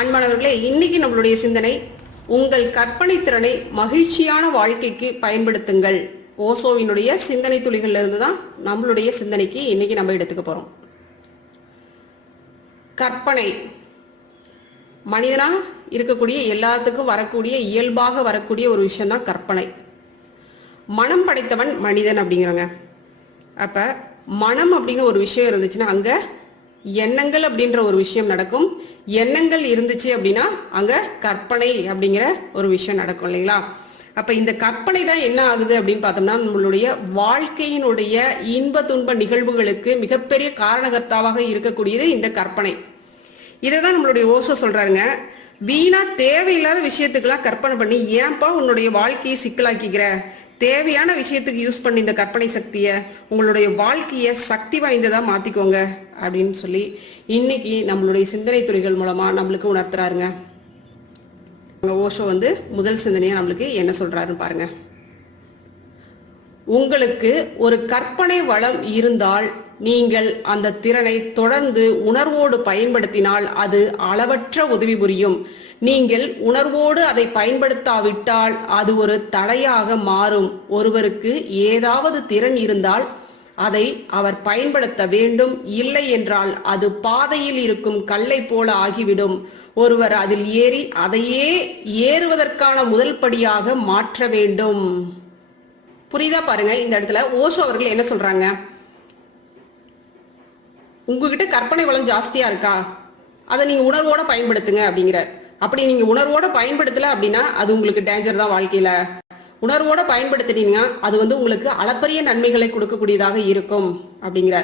அன்பானவர்களே, இன்னைக்கு நம்மளுடைய சிந்தனை, உங்கள் கற்பனை திறனை மகிழ்ச்சியான வாழ்க்கைக்கு பயன்படுத்துங்கள். ஓசோவினுடைய சிந்தனை துளிகள்ல இருந்து தான் நம்மளுடைய சிந்தனைக்கு இன்னைக்கு நம்ம எடுத்துக்க போறோம். கற்பனை மனிதனா இருக்கக்கூடிய எல்லாத்துக்கும் வரக்கூடிய இயல்பாக வரக்கூடிய ஒரு விஷயம் தான் கற்பனை. மனம் படைத்தவன் மனிதன் அப்படிங்கிறாங்க. அப்ப மனம் அப்படின்னு ஒரு விஷயம் இருந்துச்சுன்னா அங்க எண்ணங்கள் அப்படின்ற ஒரு விஷயம் நடக்கும். எண்ணங்கள் இருந்துச்சு அப்படின்னா அங்க கற்பனை அப்படிங்கிற ஒரு விஷயம் நடக்கும் இல்லைங்களா? அப்ப இந்த கற்பனை தான் என்ன ஆகுது அப்படின்னு பார்த்தோம்னா, நம்மளுடைய வாழ்க்கையினுடைய இன்ப துன்ப நிகழ்வுகளுக்கு மிகப்பெரிய காரணகர்த்தாவாக இருக்கக்கூடியது இந்த கற்பனை. இதைதான் நம்மளுடைய ஓசோ சொல்றாருங்க. வீணா தேவையில்லாத விஷயத்துக்கெல்லாம் கற்பனை பண்ணி ஏன்பா உன்னுடைய வாழ்க்கையை சிக்கலாக்கிக்கிற? தேவையான விஷயத்துக்கு யூஸ் பண்ணி இந்த கற்பனை சக்தியை உங்களுடைய வாழ்க்கைய சக்தி வாய்ந்ததா மாத்திக்கோங்க அப்படின்னு சொல்லி இன்னைக்கு நம்மளுடைய சிந்தனை துறைகள் மூலமா நம்மளுக்கு உணர்த்துறாருங்க. ஓஷோ முதல் சிந்தனையா நம்மளுக்கு என்ன சொல்றாருன்னு பாருங்க. உங்களுக்கு ஒரு கற்பனை வளம் இருந்தால் நீங்கள் அந்த திறனை தொடர்ந்து உணர்வோடு பயன்படுத்தினால் அது அளவற்ற உதவி புரியும். நீங்கள் உணர்வோடு அதை பயன்படுத்தாவிட்டால் அது ஒரு தடையாக மாறும். ஒருவருக்கு ஏதாவது திறன் இருந்தால் அதை அவர் பயன்படுத்த வேண்டும், இல்லை என்றால் அது பாதையில் இருக்கும் கல்லை போல ஆகிவிடும். ஒருவர் அதில் ஏறி அதையே ஏறுவதற்கான முதல் படியாக மாற்ற வேண்டும். புரியுதா பாருங்க. இந்த இடத்துல ஓஷோ அவர்கள் என்ன சொல்றாங்க? உங்ககிட்ட கற்பனை வளம் ஜாஸ்தியா இருக்கா, அதை நீங்க உணர்வோட பயன்படுத்துங்க அப்படிங்கிற. அப்படி நீங்க உணர்வோட பயன்படுத்தல அப்படின்னா அது உங்களுக்கு டேஞ்சர் தான் வாழ்க்கையில. உணர்வோட பயன்படுத்தினீங்கன்னா அது உங்களுக்கு அளப்பரிய நன்மைகளை கொடுக்கக்கூடியதாக இருக்கும் அப்படிங்கிற.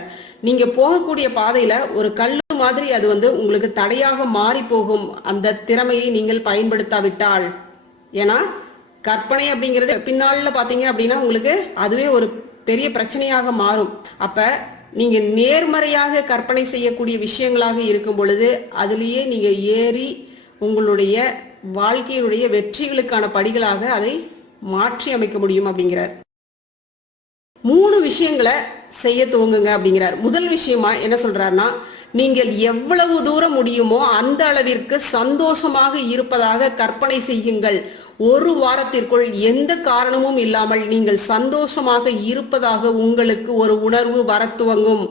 நீங்க போகக்கூடிய பாதையில ஒரு கல்லு மாதிரி அது உங்களுக்கு தடையாக மாறி போகும், அந்த திறமையை நீங்கள் பயன்படுத்தாவிட்டால். ஏன்னா கற்பனை அப்படிங்கிறது பின்னால பாத்தீங்க அப்படின்னா உங்களுக்கு அதுவே ஒரு பெரிய பிரச்சனையாக மாறும். அப்ப நீங்க நேர்மறையாக கற்பனை செய்யக்கூடிய விஷயங்களாக இருக்கும் பொழுது அதிலேயே நீங்க ஏறி உங்களுடைய வாழ்க்கையினுடைய வெற்றிகளுக்கான படிகளாக அதை மாற்றி அமைக்க முடியும் அப்படிங்கிறார். 3 விஷயங்களை செய்ய துவங்குங்க அப்படிங்கிறார். முதல் விஷயமா என்ன சொல்றாருன்னா, நீங்கள் எவ்வளவு தூரம் முடியுமோ அந்த அளவிற்கு சந்தோஷமாக இருப்பதாக கற்பனை செய்யுங்கள். ஒரு வாரத்திற்குள் எந்த காரணமும் இல்லாமல் நீங்கள் சந்தோஷமாக இருப்பதாக உங்களுக்கு ஒரு உணர்வு வர துவங்கும்.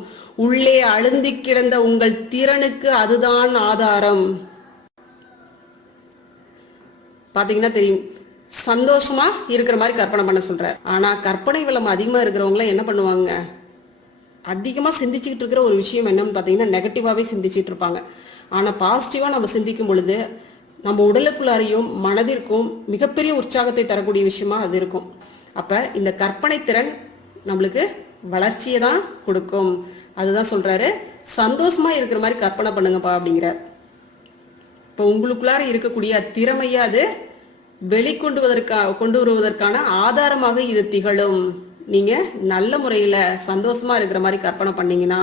உள்ளே அழுந்தி கிடந்த உங்கள் திறனுக்கு அதுதான் ஆதாரம். பாத்தீங்கன்னா தெரியும், சந்தோஷமா இருக்கிற மாதிரி கற்பனை பண்ண சொல்ற. ஆனா கற்பனை வளம் அதிகமா இருக்கிறவங்க என்ன பண்ணுவாங்க? அதிகமா சிந்திச்சுக்கிட்டு இருக்கிற ஒரு விஷயம் என்னன்னு பாத்தீங்கன்னா நெகட்டிவாவே சிந்திச்சுட்டு இருப்பாங்க. ஆனா பாசிட்டிவா நம்ம சிந்திக்கும் பொழுது நம்ம உடலுக்குள்ளாரையும் மனதிற்கும் மிகப்பெரிய உற்சாகத்தை தரக்கூடிய விஷயமா அது இருக்கும். அப்ப இந்த கற்பனை திறன் நம்மளுக்கு வளர்ச்சியை தான் கொடுக்கும். அதுதான் சொல்றாரு, சந்தோஷமா இருக்கிற மாதிரி கற்பனை பண்ணுங்கப்பா அப்படிங்கிறார். இப்போ உங்களுக்குள்ளார இருக்கக்கூடிய திறமையை அது வெளிக்கொண்டு வருவதற்கான ஆதாரமாக இது திகழும். நீங்க நல்ல முறையில சந்தோஷமா இருக்கிற மாதிரி கற்பனை பண்ணீங்கன்னா.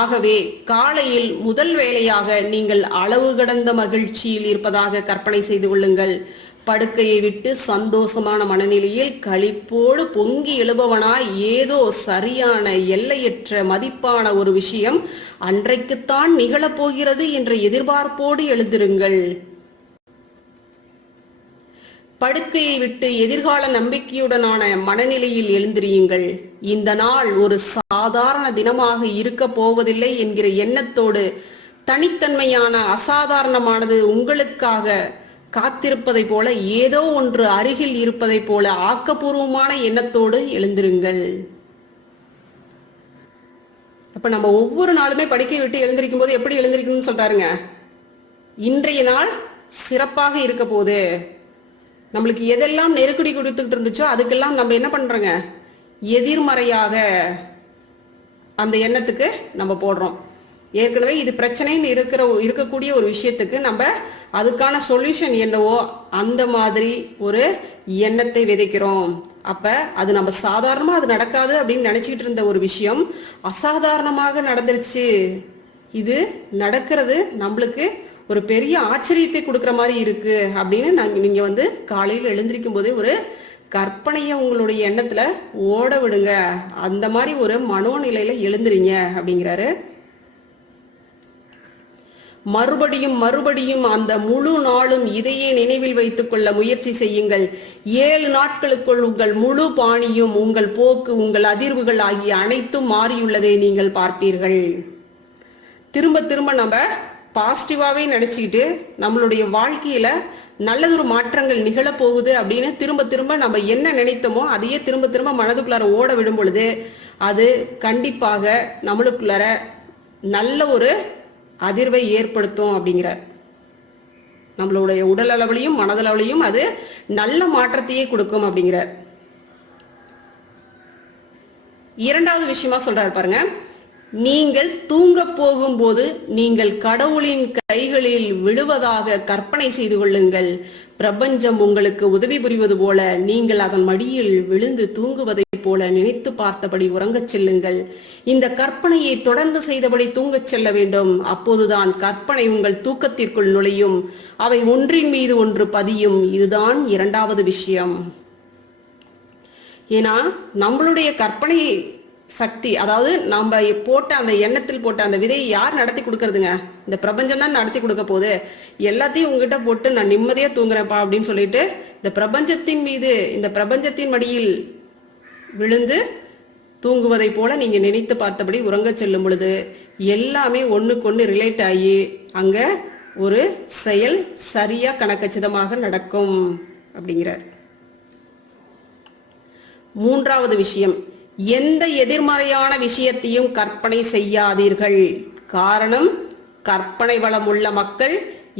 ஆகவே காலையில் முதல் வேளையாக நீங்கள் அளவு கடந்த மகிழ்ச்சியில் இருப்பதாக கற்பனை செய்து கொள்ளுங்கள். படுக்கையை விட்டு சந்தோஷமான மனநிலையில் களிப்போடு பொங்கி எழுபவனாய் ஏதோ சரியான எல்லையற்ற மதிப்பான ஒரு விஷயம் அன்றைக்குத்தான் நிகழப்போகிறது என்ற எதிர்பார்ப்போடு எழுந்திருங்கள். படுக்கையை விட்டு எதிர்கால நம்பிக்கையுடனான மனநிலையில் எழுந்திரியுங்கள். இந்த நாள் ஒரு சாதாரண தினமாக இருக்க போவதில்லை என்கிற எண்ணத்தோடு தனித்தன்மையான அசாதாரணமானது உங்களுக்காக காத்திருப்பதை போல, ஏதோ ஒன்று அருகில் இருப்பதை போல ஆக்கப்பூர்வமான எண்ணத்தோடு எழுந்திருங்கள். அப்ப நம்ம ஒவ்வொரு நாளுமே படுக்கை விட்டு எழுந்திருக்கும் போது எப்படி எழுந்திருக்கணும்னு சொல்றாருங்க. இன்றைய நாள் சிறப்பாக இருக்க போது, நம்மளுக்கு எதெல்லாம் நெருக்கடி கொடுத்துட்டு இருந்துச்சோ அதுக்கெல்லாம் நம்ம என்ன பண்றோங்க, எதிர்மறையாக அந்த எண்ணத்துக்கு நம்ம போடுறோம். ஏற்கனவே இது பிரச்சனைன்னு இருக்கக்கூடிய ஒரு விஷயத்துக்கு நம்ம அதுக்கான சொல்யூஷன் என்னவோ அந்த மாதிரி ஒரு எண்ணத்தை விதைக்கிறோம். அப்ப அது நம்ம சாதாரணமா அது நடக்காது அப்படின்னு நினைச்சிட்டு இருந்த ஒரு விஷயம் அசாதாரணமாக நடந்துருச்சு. இது நடக்கிறது நம்மளுக்கு ஒரு பெரிய ஆச்சரியத்தை கொடுக்குற மாதிரி இருக்கு அப்படின்னு நீங்க காலையில் எழுந்திருக்கும் போதே ஒரு கற்பனையை உங்களுடைய எண்ணத்துல ஓட விடுங்க. அந்த மாதிரி ஒரு மனோநிலையில எழுந்துறீங்க அப்படிங்கிறாரு. மறுபடியும் மறுபடியும் அந்த முழு நாளும் இதையே நினைவில் வைத்துக் கொள்ள முயற்சி செய்யுங்கள். 7 நாட்களுக்குள் உங்கள் முழு பாணியும், உங்கள் போக்கு, உங்கள் அதிர்வுகள் ஆகிய அனைத்தும் மாறியுள்ளதை நீங்கள் பார்ப்பீர்கள். திரும்ப திரும்ப நம்ம பாசிட்டிவாவே நினைச்சுக்கிட்டு நம்மளுடைய வாழ்க்கையில நல்லதொரு மாற்றங்கள் நிகழப்போகுது அப்படின்னு திரும்ப திரும்ப நம்ம என்ன நினைத்தோமோ அதையே திரும்ப திரும்ப மனதுக்குள்ளார ஓட விடும் பொழுது அது கண்டிப்பாக நம்மளுக்குள்ளார நல்ல ஒரு அதிர்வை ஏற்படுத்தும். அப்படிங்கிற நம்மளுடைய உடல் அளவிலையும் மனதளவிலையும் அது நல்ல மாற்றத்தையே கொடுக்கும். அப்படிங்கிற இரண்டாவது விஷயமா சொல்றாரு பாருங்க, நீங்கள் தூங்க போகும்போது நீங்கள் கடவுளின் கைகளில் விழுவதாக கற்பனை செய்து கொள்ளுங்கள். பிரபஞ்சம் உங்களுக்கு உதவி புரிவது போல நீங்கள் அதன் மடியில் விழுந்து தூங்குவதை போல நினைத்து பார்த்தபடி உறங்கச் செல்லுங்கள். இந்த கற்பனையை தொடர்ந்து செய்தபடி தூங்கச் செல்ல வேண்டும். அப்போதுதான் கற்பனை உங்கள் தூக்கத்திற்குள் நுழையும். அவை ஒன்றின் மீது ஒன்று பதியும். இதுதான் இரண்டாவது விஷயம். ஏன்னா நம்மளுடைய கற்பனை சக்தி, அதாவது நம்ம போட்ட அந்த எண்ணத்தில் போட்ட அந்த விதையை யார் நடத்தி கொடுக்கறதுங்க? இந்த பிரபஞ்சம் தான் நடத்தி கொடுக்க போகுது. எல்லாத்தையும் உங்ககிட்ட போட்டு நான் நிம்மதியா தூங்குறேன்ப்பா அப்படின்னு சொல்லிட்டு இந்த பிரபஞ்சத்தின் மீது, இந்த பிரபஞ்சத்தின் மடியில் விழுந்து தூங்குவதை போல நீங்க நினைத்து பார்த்தபடி உறங்க செல்லும் பொழுது எல்லாமே ஒண்ணுக்கொன்னு ரிலேட் ஆகி அங்க ஒரு செயல் சரியா கணக்கச்சிதமாக நடக்கும் அப்படிங்கிறார். மூன்றாவது விஷயம், எந்த எதிர்மறையான விஷயத்தையும் கற்பனை செய்யாதீர்கள். காரணம், கற்பனை வளம் உள்ள மக்கள்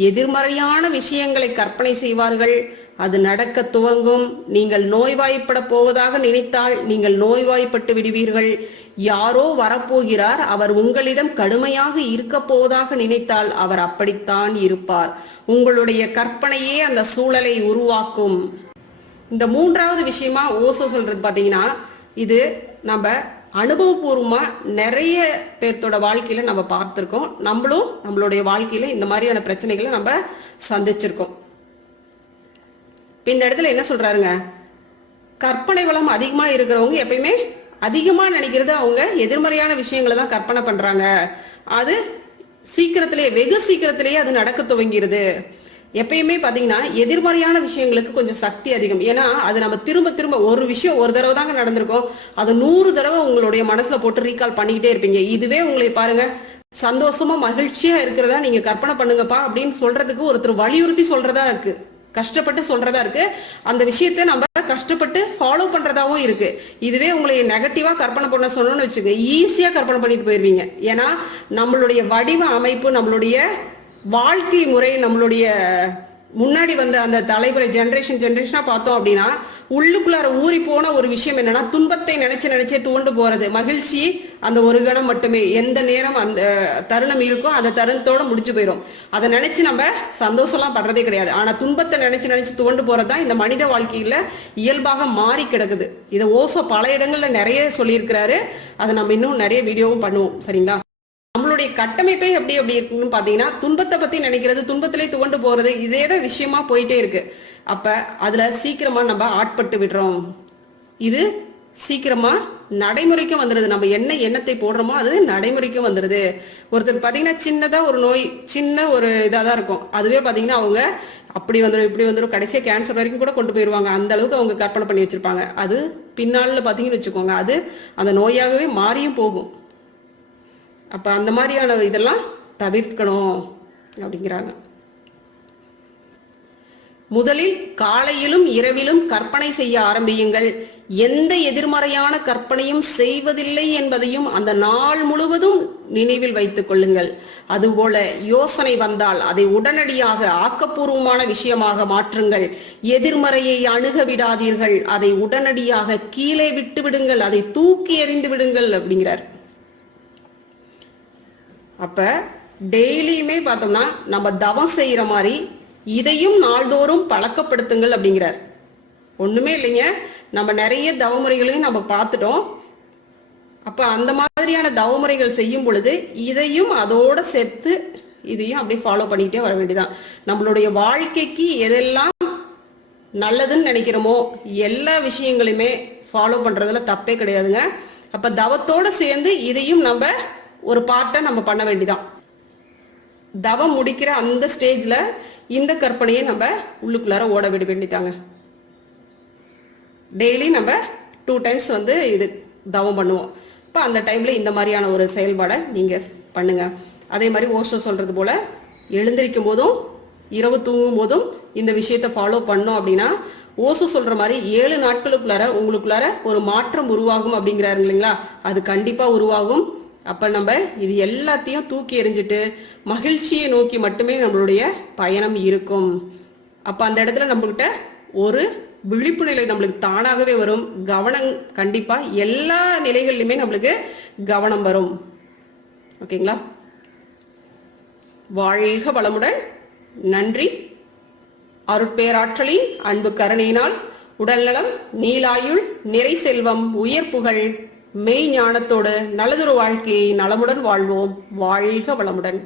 எதிர்மறையான விஷயங்களை கற்பனை செய்வார்கள். அது நடக்க துவங்கும். நீங்கள் நோய்வாய்ப்பட போவதாக நினைத்தால் நீங்கள் நோய்வாய்ப்பட்டு விடுவீர்கள். யாரோ வரப்போகிறார், அவர் உங்களிடம் கடுமையாக இருக்க போவதாக நினைத்தால் அவர் அப்படித்தான் இருப்பார். உங்களுடைய கற்பனையே அந்த சூழலை உருவாக்கும். இந்த மூன்றாவது விஷயமா ஓசோ சொல்றது பாத்தீங்கன்னா, இது நம்ம அனுபவபூர்வமா நிறைய பேர்த்தோட வாழ்க்கையில நம்ம பார்த்திருக்கோம். நம்மளும் நம்மளுடைய வாழ்க்கையில இந்த மாதிரியான பிரச்சனைகளை நம்ம சந்திச்சிருக்கோம். இந்த இடத்துல என்ன சொல்றாருங்க, கற்பனை வளம் அதிகமா இருக்கிறவங்க எப்பயுமே அதிகமா நினைக்கிறது அவங்க எதிர்மறையான விஷயங்களை தான் கற்பனை பண்றாங்க. அது சீக்கிரத்திலேயே, வெகு சீக்கிரத்திலேயே அது நடக்க துவங்கிறது. எப்பயுமே பாத்தீங்கன்னா எதிர்மறையான விஷயங்களுக்கு கொஞ்சம் சக்தி அதிகம். ஏன்னா அது நம்ம திரும்ப திரும்ப ஒரு விஷயம் ஒரு தடவை தாங்க நடந்திருக்கும், அது 100 தடவை உங்களுடைய மனசுல போட்டு ரீகால் பண்ணிக்கிட்டே இருப்பீங்க. இதுவே உங்களை பாருங்க, சந்தோஷமா மகிழ்ச்சியா இருக்கிறதா நீங்க கற்பனை பண்ணுங்கப்பா அப்படின்னு சொல்றதுக்கு ஒருத்தர் வலியுறுத்தி சொல்றதா இருக்கு, கஷ்டப்பட்டு சொல்றதா இருக்கு. அந்த விஷயத்தை நம்ம கஷ்டப்பட்டு ஃபாலோ பண்றதாவும் இருக்கு. இதுவே உங்களை நெகட்டிவா கற்பனை பண்ண சொன்னோம்னு வச்சுக்க, ஈஸியா கற்பனை பண்ணிட்டு போயிருவீங்க. ஏன்னா நம்மளுடைய வடிவ அமைப்பு, நம்மளுடைய வாழ்க்கை முறை, நம்மளுடைய முன்னாடி வந்த அந்த தலைமுறை ஜெனரேஷனா பார்த்தோம் அப்படின்னா உள்ளுக்குள்ளார ஊறி போன ஒரு விஷயம் என்னன்னா, துன்பத்தை நினைச்சே துவண்டு போறது. மகிழ்ச்சி அந்த ஒரு கணம் மட்டுமே, எந்த நேரம் அந்த தருணம் இருக்கோ அந்த தருணத்தோட முடிச்சு போயிடும். அதை நினைச்சு நம்ம சந்தோஷம்லாம் படுறதே கிடையாது. ஆனா துன்பத்தை நினைச்சு துவண்டு போறதுதான் இந்த மனித வாழ்க்கையில இயல்பாக மாறி கிடக்குது. இதை ஓசோ பல இடங்கள்ல நிறைய சொல்லியிருக்கிறாரு. அதை நம்ம இன்னும் நிறைய வீடியோவும் பண்ணுவோம். சரிங்களா? நம்மளுடைய கட்டமைப்பே எப்படி இருக்குன்னு பாத்தீங்கன்னா, துன்பத்தை பத்தி நினைக்கிறது, துன்பத்திலே துவண்டு போறது, இதே விஷயமா போயிட்டே இருக்கு. அப்ப அதுல சீக்கிரமா நம்ம ஆட்பட்டு விடுறோம். இது சீக்கிரமா நடைமுறைக்கும் வந்துருது. நம்ம என்ன எண்ணத்தை போடுறோமோ அது நடைமுறைக்கும் வந்துருது. ஒருத்தர் பாத்தீங்கன்னா சின்னதா ஒரு நோய், சின்ன ஒரு இதாதான் இருக்கும், அதுவே பாத்தீங்கன்னா அவங்க அப்படி வந்துடும் இப்படி வந்துடும், கடைசியா கேன்சர் வரைக்கும் கூட கொண்டு போயிருவாங்க. அந்த அளவுக்கு அவங்க கற்பனை பண்ணி வச்சிருப்பாங்க. அது பின்னால பாத்தீங்கன்னு வச்சுக்கோங்க, அது அந்த நோயாகவே மாறியும் போகும். அப்ப அந்த மாதிரியான இதெல்லாம் தவிர்க்கணும் அப்படிங்கிறாங்க. முதலில் காலையிலும் இரவிலும் கற்பனை செய்ய ஆரம்பியுங்கள். எந்த எதிர்மறையான கற்பனையும் செய்வதில்லை என்பதையும் அந்த நாள் முழுவதும் நினைவில் வைத்துக் கொள்ளுங்கள். அதுபோல யோசனை வந்தால் அதை உடனடியாக ஆக்கப்பூர்வமான விஷயமாக மாற்றுங்கள். எதிர்மறையை அணுக விடாதீர்கள், அதை உடனடியாக கீழே விட்டு விடுங்கள், அதை தூக்கி எறிந்து விடுங்கள் அப்படிங்கிறார். அப்ப டெய்லியுமே பார்த்தோம்னா நம்ம தவம் செய்யற மாதிரி இதையும் நாள்தோறும் பழக்கப்படுத்துங்கள் அப்படிங்கிறார். ஒண்ணுமே இல்லைங்க, நம்ம நிறைய தவமுறைகளையும் நம்ம பார்த்துட்டோம். அப்ப அந்த மாதிரியான தவமுறைகள் செய்யும் பொழுது இதையும் அதோட சேர்த்து இதையும் அப்படியே ஃபாலோ பண்ணிக்கிட்டே வர வேண்டியதான். நம்மளுடைய வாழ்க்கைக்கு எதெல்லாம் நல்லதுன்னு நினைக்கிறோமோ எல்லா விஷயங்களையுமே ஃபாலோ பண்றதுல தப்பே கிடையாதுங்க. அப்ப தவத்தோட சேர்ந்து இதையும் நம்ம ஒரு பார்ட்டை நம்ம பண்ண வேண்டியதான். தவம் முடிக்கிற அந்த ஸ்டேஜ்ல இந்த கற்பனையை நம்ம உள்ளுக்குள்ளார ஓட விட வேண்டிட்டாங்க. டெய்லி நம்ம 2 டைம்ஸ் வந்து இது தவம் பண்ணுவோம். இப்போ அந்த டைம்ல இந்த மாதிரியான ஒரு செயல்பாடை நீங்க பண்ணுங்க. அதே மாதிரி ஓஷோ சொல்றது போல எழுந்திருக்கும் போதும் இரவு தூங்கும் போதும் இந்த விஷயத்த ஃபாலோ பண்ணோம் அப்படின்னா ஓசோ சொல்ற மாதிரி 7 நாட்களுக்குள்ளார உங்களுக்குள்ளார ஒரு மாற்றம் உருவாகும் அப்படிங்கிறாரு இல்லைங்களா? அது கண்டிப்பா உருவாகும். அப்ப நம்ம இது எல்லாத்தையும் தூக்கி எறிஞ்சிட்டு மகிழ்ச்சியை நோக்கி மட்டுமே நம்மளுடைய பயணம் இருக்கும். அப்ப அந்த இடத்துல நம்மகிட்ட ஒரு விழிப்பு நிலை நம்மளுக்கு தானாகவே வரும். கவனம் கண்டிப்பா எல்லா நிலைகளிலுமே நம்மளுக்கு கவனம் வரும். ஓகேங்களா? வாழ்க வளமுடன். நன்றி. அருட்பேராற்றலின் அன்பு கருணையினால் உடல்நலம், நீலாயுள், நிறை செல்வம், உயர் புகழ், மெய் ஞானத்தோடு நல்லதொரு வாழ்க்கையை நலமுடன் வாழ்வோம். வாழ்க வளமுடன்.